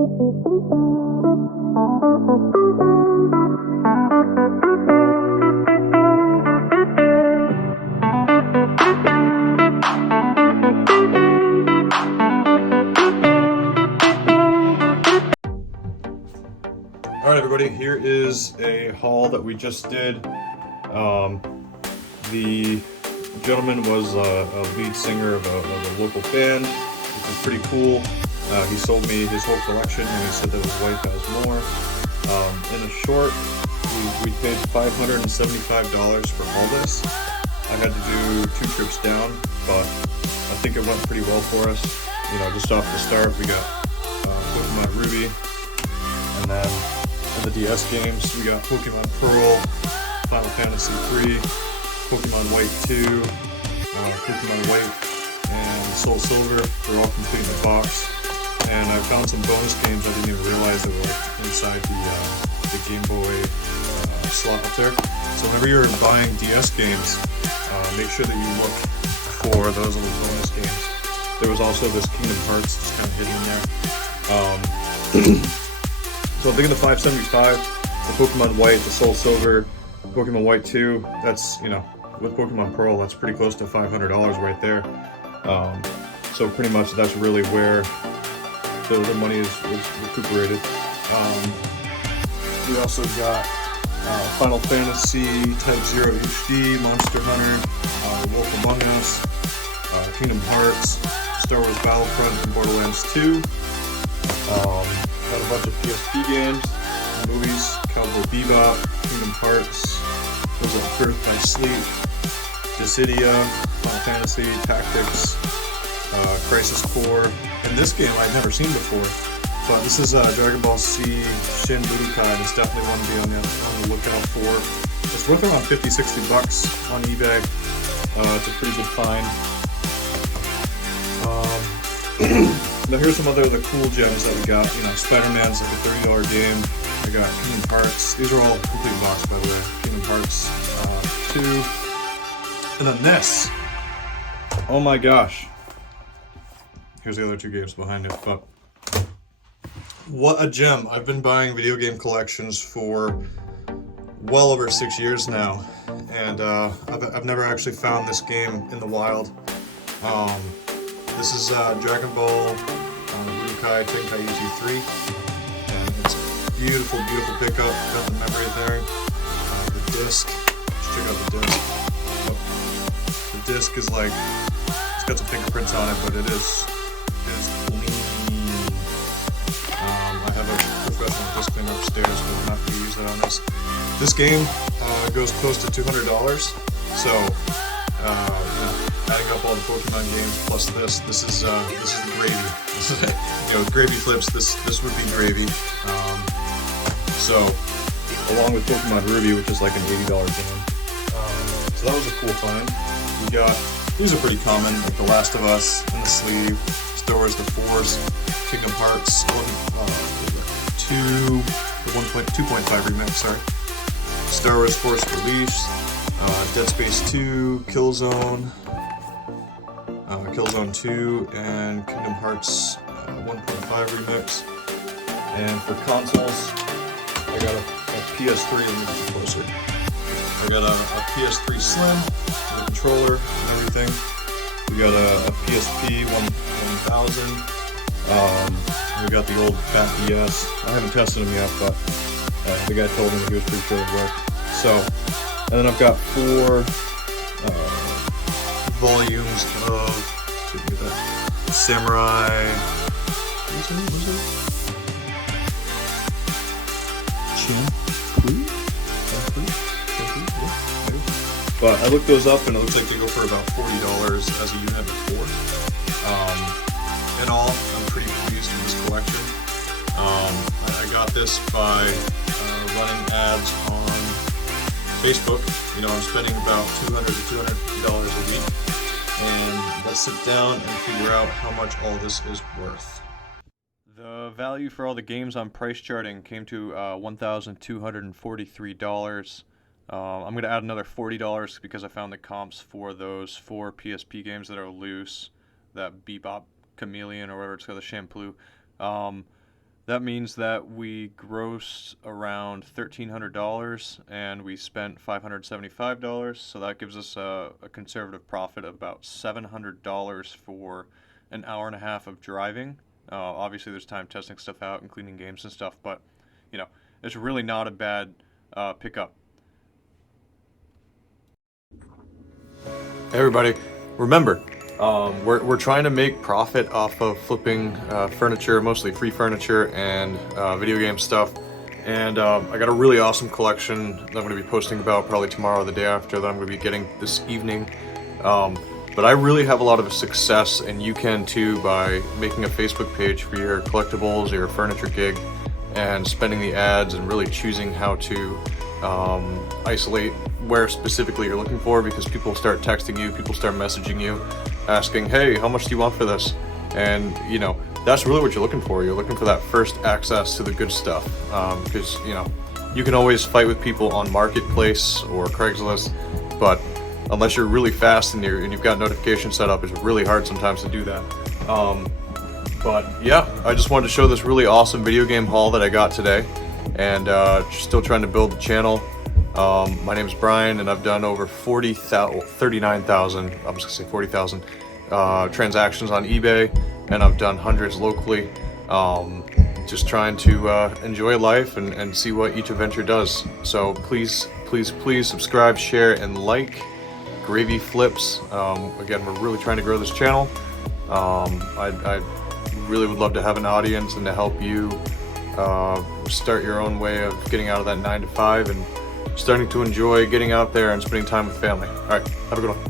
Alright everybody, here is a haul that we just did. The gentleman was a lead singer of a local band, which is pretty cool. He sold me his whole collection and he said that his wife has more. In a short, we paid $575 for all this. I had to do 2 trips down, but I think it went pretty well for us. You know, just off the start, we got Pokemon Ruby, and then in the DS games, we got Pokemon Pearl, Final Fantasy III, Pokemon White 2, Pokemon White, and Soul Silver. They're all complete in the box. And I found some bonus games I didn't even realize that were like inside the Game Boy slot up there. So whenever you're buying DS games, make sure that you look for those little bonus games. There was also this Kingdom Hearts just kind of hidden in there. So I'm thinking the 575, the Pokemon White, the Soul Silver, Pokemon White 2, that's, you know, with Pokemon Pearl, that's pretty close to $500 right there. So pretty much that's really where the money is recuperated. We also got Final Fantasy Type 0 HD, Monster Hunter, Wolf Among Us, Kingdom Hearts, Star Wars Battlefront, and Borderlands 2. Got a bunch of PSP games, movies, Cowboy Bebop, Kingdom Hearts, was it Birth by Sleep, Dissidia, Final Fantasy, Tactics, Crisis Core, and this game I'd never seen before. But this is Dragon Ball Z Shin Budokai, and it's definitely one to be on the lookout for. It's worth around $50-60 on eBay. It's a pretty good find. Now here's some other the cool gems that we got. You know, Spider-Man's like a $30 game. We got Kingdom Hearts. These are all complete box, by the way. Kingdom Hearts 2. And then this. Oh my gosh. Here's the other 2 games behind it. But what a gem. I've been buying video game collections for well over 6 years now. And I've never actually found this game in the wild. This is Dragon Ball Budokai Tenkaichi 3, and it's a beautiful, beautiful pickup. Got the memory there, the disc. Let's check out the disc. Oh. The disc is like, it's got some fingerprints on it, but it is clean. I have a professional disc cleaner upstairs, but I'm not going to use that on this. This game goes close to $200, so adding up all the Pokemon games plus this is the gravy. This is, you know, gravy flips. This would be gravy. So along with Pokemon Ruby, which is like an $80 game. So that was a cool find. We got, these are pretty common, like The Last of Us in the sleeve, Star Wars The Force, Kingdom Hearts 2.5 remix. Sorry, Star Wars Force Release, Dead Space 2, Killzone. Killzone 2, and Kingdom Hearts 1.5 remix. And for consoles, I got a PS3, let me get closer. I got a PS3 Slim with a controller and everything. We got a PSP 1000. We got the old Fat DS. I haven't tested them yet, but the guy told me he was pretty sure it worked. So, and then I've got 4 volumes of Samurai. What's it? But I looked those up and it looks like they go for about $40 as a unit before. In all, I'm pretty pleased with this collection. I got this by running ads on Facebook. You know, I'm spending about $200 to $250 a week. And let's sit down and figure out how much all this is worth. The value for all the games on price charting came to $1,243. I'm going to add another $40 because I found the comps for those 4 PSP games that are loose, that Bebop Chameleon or whatever it's called, the Shampoo. That means that we grossed around $1,300 and we spent $575. So that gives us a conservative profit of about $700 for an hour and a half of driving. Obviously, there's time testing stuff out and cleaning games and stuff, but you know, it's really not a bad pickup. Hey everybody, remember, we're trying to make profit off of flipping furniture, mostly free furniture and video game stuff. And I got a really awesome collection that I'm going to be posting about probably tomorrow or the day after that I'm going to be getting this evening. But I really have a lot of success, and you can too, by making a Facebook page for your collectibles or your furniture gig and spending the ads and really choosing how to isolate where specifically you're looking for, because people start texting you, people start messaging you, asking, hey, how much do you want for this? And you know, that's really what you're looking for. You're looking for that first access to the good stuff, because you know, you can always fight with people on Marketplace or Craigslist, but unless you're really fast and you've got notifications set up, it's really hard sometimes to do that. But yeah, I just wanted to show this really awesome video game haul that I got today, and still trying to build the channel. My name is Brian, and I've done over 39,000, I was gonna say 40,000 transactions on eBay, and I've done hundreds locally. Just trying to enjoy life and see what each adventure does. So please subscribe, share, and like. Gravy Flips. Again, we're really trying to grow this channel. I really would love to have an audience and to help you start your own way of getting out of that 9 to 5 and starting to enjoy getting out there and spending time with family. All right, have a good one.